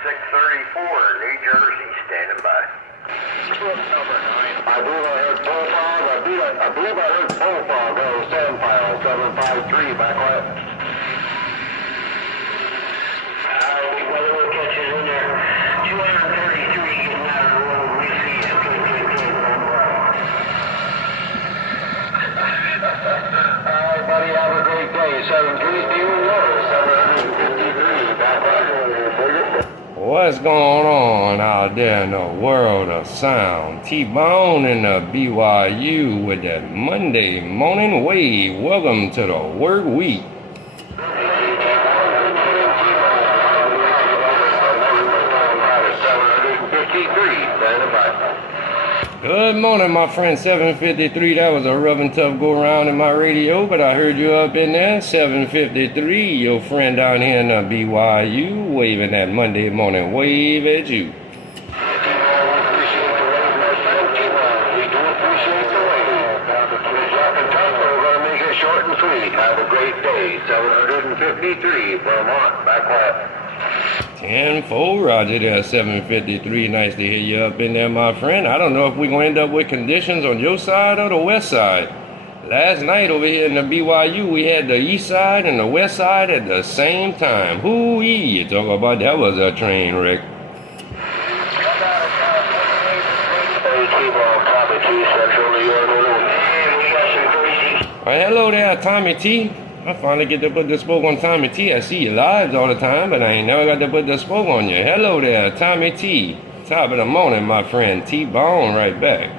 634, New Jersey, standing by. Number 9. I believe I heard Bullfrog. I believe I heard Bullfrog. Stand file 753 back left. Weather will catch us in there. 233 getting out of the road. We see you. Good. All right, buddy. Have a great day. 753 back left. What's going on out there in the world of sound? T-Bone in the BYU with that Monday morning wave. Welcome to the work week. Good morning, my friend. 753. That was a rough and tough go around in my radio, but I heard you up in there. 753. Your friend down here in the BYU waving that Monday morning wave at you. Short and sweet. Have a great day. 753 Vermont, back left. 10-4, Roger there, 753. Nice to hear you up in there, my friend. I don't know if we're going to end up with conditions on your side or the west side. Last night over here in the BYU, we had the east side and the west side at the same time. Hoo-wee, you talk about that was a train wreck. Well, hello there, Tommy T. I finally get to put the spoke on Tommy T. I see you live all the time, but I ain't never got to put the spoke on you. Hello there, Tommy T. Top of the morning, my friend. T-Bone right back.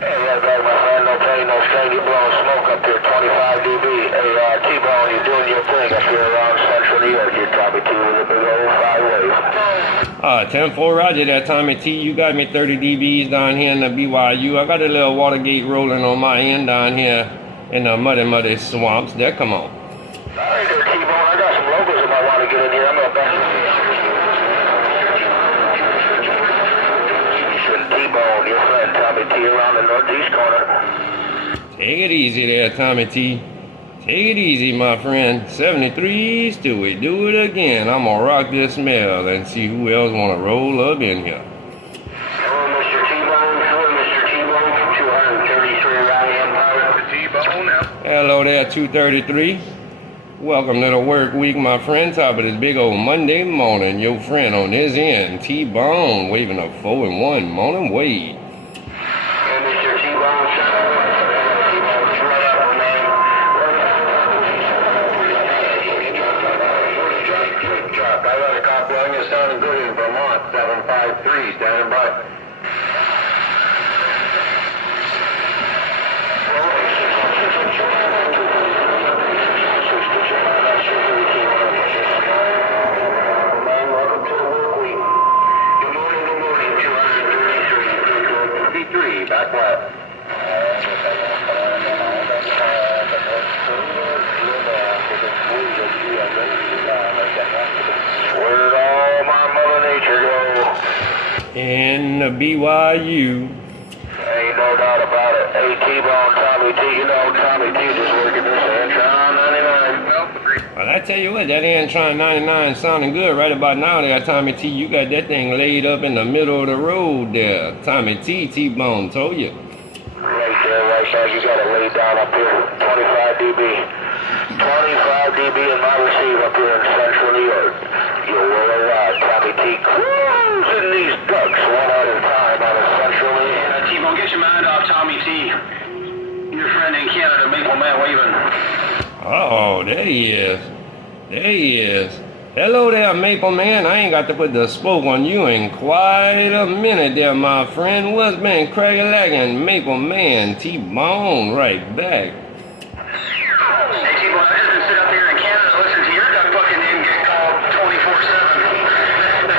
Hey, right back, my friend. No pain, no strain. You blowing smoke up here, 25 dB. Hey, T-Bone, you're doing your thing up here around central New York. You're Tommy T with a big old 5 wave. 10-4, Roger there, Tommy T. You got me 30 dBs down here in the BYU. I got a little Watergate rolling on my end down here in the muddy swamps there. Come on. All right there, T-Bone. I got some locals if I want to get in here. I'm going to back T-Bone, your friend Tommy T around the northeast corner. Take it easy there, Tommy T. Take it easy, my friend. 73s till we do it again. I'm going to rock this mail and see who else want to roll up in here. Hello, Mr. T-Bone. Hello, Mr. T-Bone from 233 Rally Empire. T-Bone. Hello there, 233. Welcome to the work week, my friend. Top of this big old Monday morning. Your friend on his end, T-Bone, waving a 4-1 morning wave. Hey, Mr. T-Bone, T-Bone's right up, man. Drop. I got a copy on you sounding good in Vermont, 753, standing by. Back left. Where'd all my Mother Nature go? In the BYU. Ain't no doubt about it. Hey, T-Bone, Tommy T, you know Tommy T just working this Trinitron 99. Well, I tell you what, that Trinitron9 sounding good right about now there, Tommy T. You got that thing laid up in the middle of the road there. Tommy T, T-Bone told you. Right there, right there. You got it laid down up here. 25 dB. 25 dB in my receive up here in central New York. You're really right. Tommy T cruising these ducks one at a time out of central New York. T-Bone, get your mind off Tommy T. Your friend in Canada, Maple Man waving. Oh, there he is. There he is. Hello there, Maple Man. I ain't got to put the spoke on you in quite a minute there, my friend. What's been crack-a-lackin'? Maple Man, T-Bone right back. Hey, T-Bone, I just been sitting up here in Canada listening to your duck fucking name get called 24/7.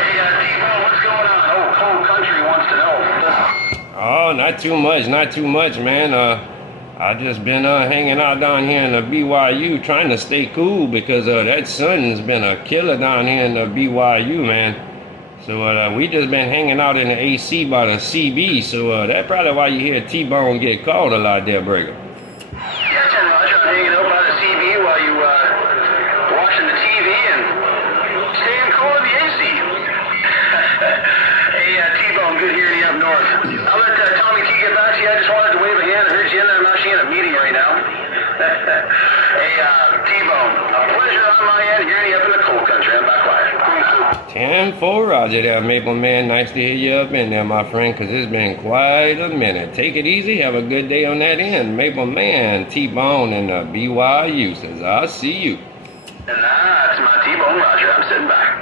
Hey, T-Bone, what's going on? Oh, whole country wants to know. Oh, not too much, man. I just been hanging out down here in the BYU trying to stay cool because that sun's been a killer down here in the BYU, man. So we just been hanging out in the AC by the CB, so that's probably why you hear T-Bone get called a lot there, Breaker. Yeah, Roger, I'm hanging out by the CB while you watching the TV and staying cool in the AC. I'll let Tommy T get back to you. I just wanted to wave a hand. I heard you in there. I'm actually in a meeting right now. Hey, T-Bone, a pleasure on my end. You're up in the cold country. I'm back quiet. 10-4, Roger there, Maple Man. Nice to hear you up in there, my friend, because it's been quite a minute. Take it easy. Have a good day on that end. Maple Man, T-Bone, and BYU says, I'll see you. And that's my T-Bone Roger. I'm sitting back.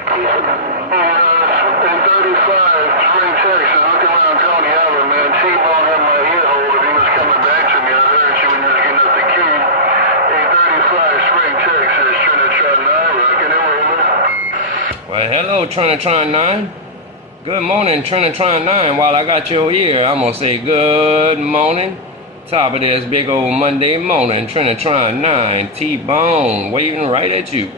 In 35, Spring, Texas, looking around Coney Island, man. T-Bone had my ear hold if he was coming back to me. I heard you when you was getting up the key. 835, Spring, Texas, Trinitron9, rocking and rolling. Well, hello, Trinitron9. Good morning, Trinitron9. While I got your ear, I'm going to say good morning. Top of this big old Monday morning, Trinitron9, T-Bone, waving right at you.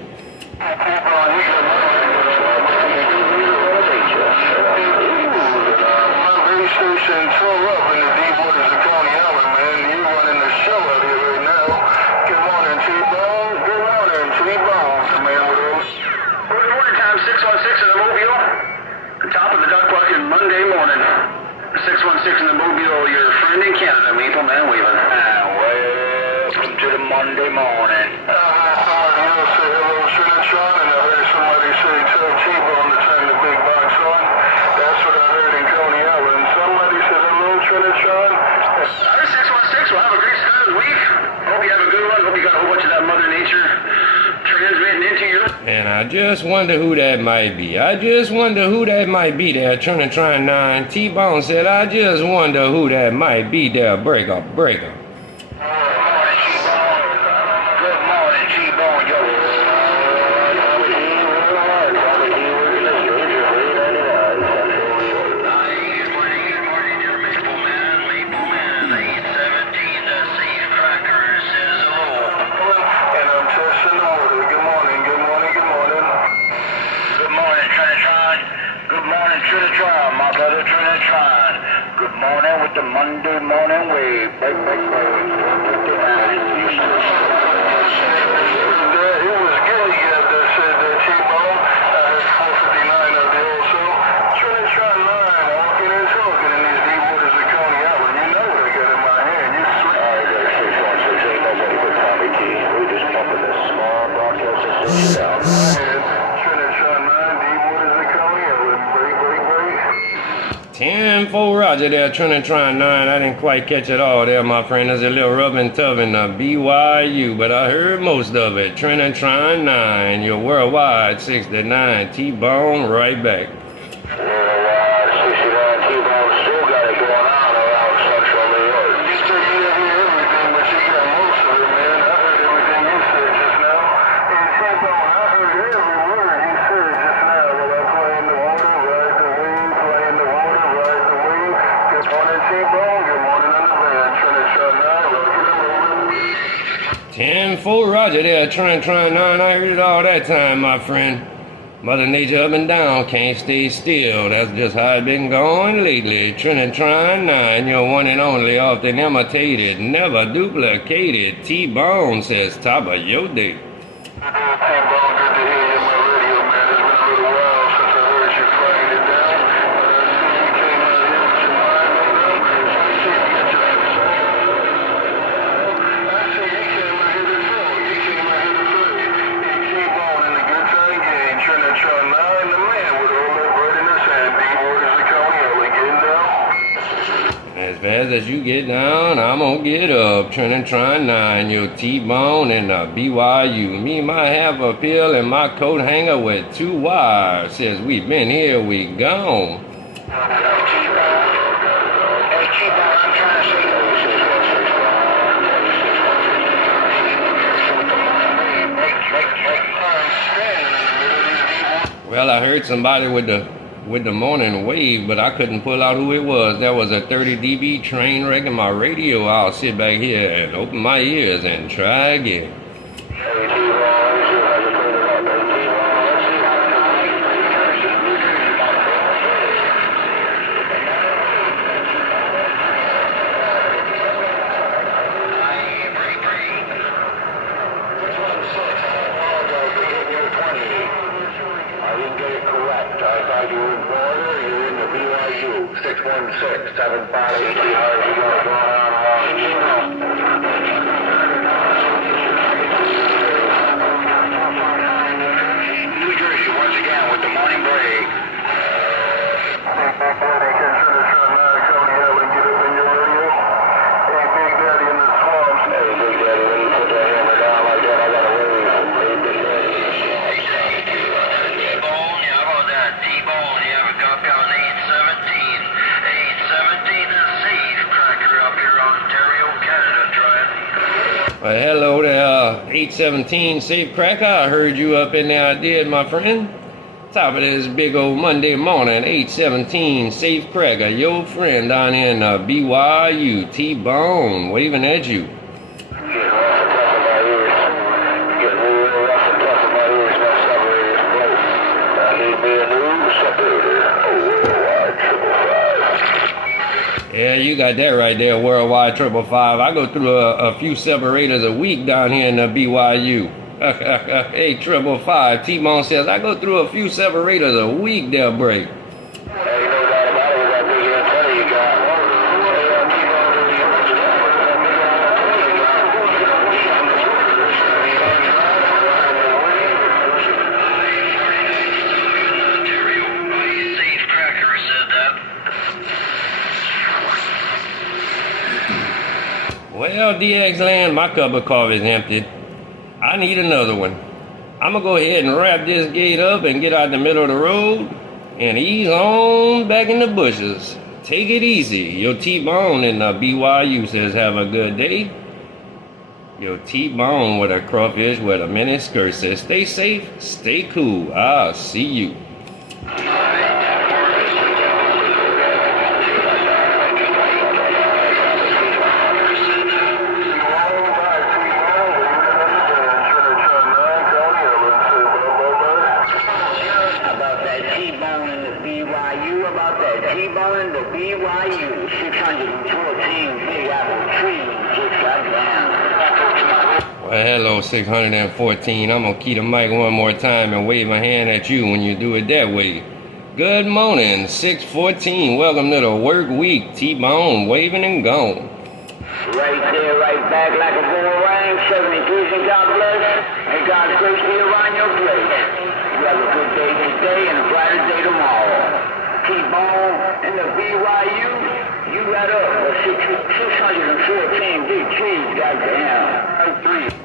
Station tore up in the deep waters of Coney Island, man. You running the show out here right now. Good morning, T-Bone. Good morning, T-Bone. Man, Good morning, time 616 in the Mobile. Top of the duck bucket Monday morning. 616 in the Mobile, your friend in Canada, Maple Man Wheeling. welcome to the Monday morning. Somebody else say hello, Trinitron, and I heard somebody say tell T-Bone to turn the big box on. That's what I heard in Coney Island. Somebody said hello, Trinitron. All right, 616, well, have a great start of the week. Hope you have a good one. Hope you got a whole bunch of that Mother Nature transmitting into you. And I just wonder who that might be. I just wonder who that might be there, Trinitron9. T-Bone said, I just wonder who that might be there. Breaker. Good morning, T-Bone. Yo. Good morning, dear Maple Man. 817, the Safe Cracker says hello. And I'm testing the water. Good morning. Good morning, Trinitron. Good morning, Trinitron, my brother Trinitron. Good morning with the Monday morning wave. Break. It was Gilly that said that T-Bone. I heard 459 out there also. Trinitron9 walking and talking in these deep waters of Coney Island. You know what I got in my hand. You sweet. All right, there, 616. Ain't nobody but TommyT. We just pumping this small broadcast system down. Trinitron9, deep waters of Coney Island. Break. 10-4, Roger there, Trinitron9. I didn't quite catch it all there, my friend. There's a little rubbing tubbing BYU, but I heard most of it. Trinitron9, your worldwide 6 to 9. T-Bone right back. 69 T-Bone still got it going on around central New York. You said you didn't hear everything, but you got most of it, man. I heard everything you said just now. And T-Bone, I heard every word you said just now while I play in the water, ride the wave, play in the water, ride the wave. Good morning, T-Bone. Good morning on the band. Trinitron9, rocking and rolling. 10-4, Roger there, Trinitron9. I heard it all that time, my friend. Mother Nature up and down, can't stay still. That's just how it's been going lately. Trinitron9, your one and only, often imitated, never duplicated. T-Bone says, top of your day. T-Bone, good to hear you on my radio, man. It's been a little while since I heard you flying it down. But I see you came out here with your mind made up. I see you got your I see you came out here to talk. You came out here to play. And T-Bone in the good time game. Trinitron9, the man with all that bread in his hand. Deep waters of Coney Island. Getting down. As fast as you get down, I'm gonna get up. Trinitron9, your T-Bone and BYU. Me, my half a pill and my coat hanger with 2 wires. Says we been here, we gone. Hey, T-Bone, I'm trying to say Well, I heard somebody with the morning wave, but I couldn't pull out who it was. That was a 30 dB train wreck in my radio. I'll sit back here and open my ears and try again. I didn't get it correct. I thought you were in Florida, you were in the BYU, 616-758. How's you going on? New Jersey, once again, with the morning break. Hey, Big Daddy, when you put that hammer down like that, I gotta wave. Hey, Big Daddy. T-Bone, yeah, how about that? T-Bone, you have a copy on 817. 817 is safe. Cracker up here, Ontario, Canada, trying. Well, hello there, 817 Safe Cracker. I heard you up in there, I did, my friend. Top of this big old Monday morning, 817 Safe Cracker, your friend down in BYU, T-Bone, waving at you. Getting rough and tough in my ears. Getting real rough and tough in my ears. My separator's broke. I need me a new separator. Worldwide 555. Yeah, you got that right there, Worldwide 555. I go through a few separators a week down here in BYU. Hey, 555. T-Bone says, I go through a few separators a week, they'll break. Hey, no doubt about it. With that big antenna you got. Ontario, safe cracker said that. Well, DX Land, my cup of coffee is empty. I need another one. I'm going to go ahead and wrap this gate up and get out the middle of the road and ease on back in the bushes. Take it easy. Your T-Bone in BYU says have a good day. Your T-Bone with a crawfish with a mini skirt says stay safe, stay cool. I'll see you. About that T-Bone in the BYU, about that T-Bone in the BYU, 614 Big Apple trees just got down. Well, hello, 614. I'm going to key the mic one more time and wave my hand at you when you do it that way. Good morning, 614. Welcome to the work week. T-Bone waving and gone. Right there, right back like a boomerang, 73 and God bless, and God's grace be around your place. You have a good day today and a brighter day tomorrow. T-Bone in the BYU, you got up with 614 big trees, goddamn.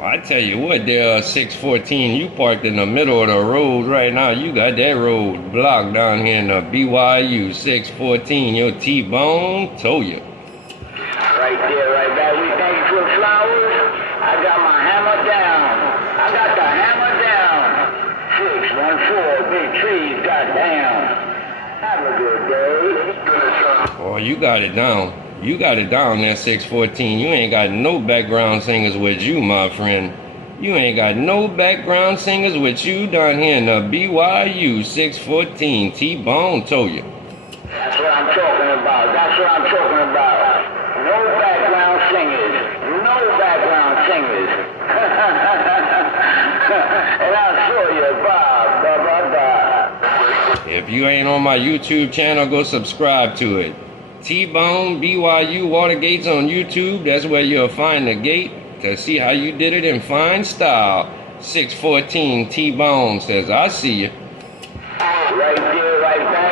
I tell you what, there, 614, you parked in the middle of the road right now. You got that road blocked down here in the BYU, 614. Your T-Bone told you. Right there, right back. We thank you for the flowers. I got my hammer down. I got the hammer down. 614 big trees, goddamn. Have a good day. Oh, you got it down. You got it down there, 614. You ain't got no background singers with you, my friend. You ain't got no background singers with you down here in the BYU, 614. T-Bone told you. That's what I'm talking about. That's what I'm talking about. No background singers. No background singers. And I'll show you, Bob. If you ain't on my YouTube channel, go subscribe to it. T-Bone BYU Watergates on YouTube. That's where you'll find the gate to see how you did it in fine style. 614 T-Bone says, I see you. Right there, right back.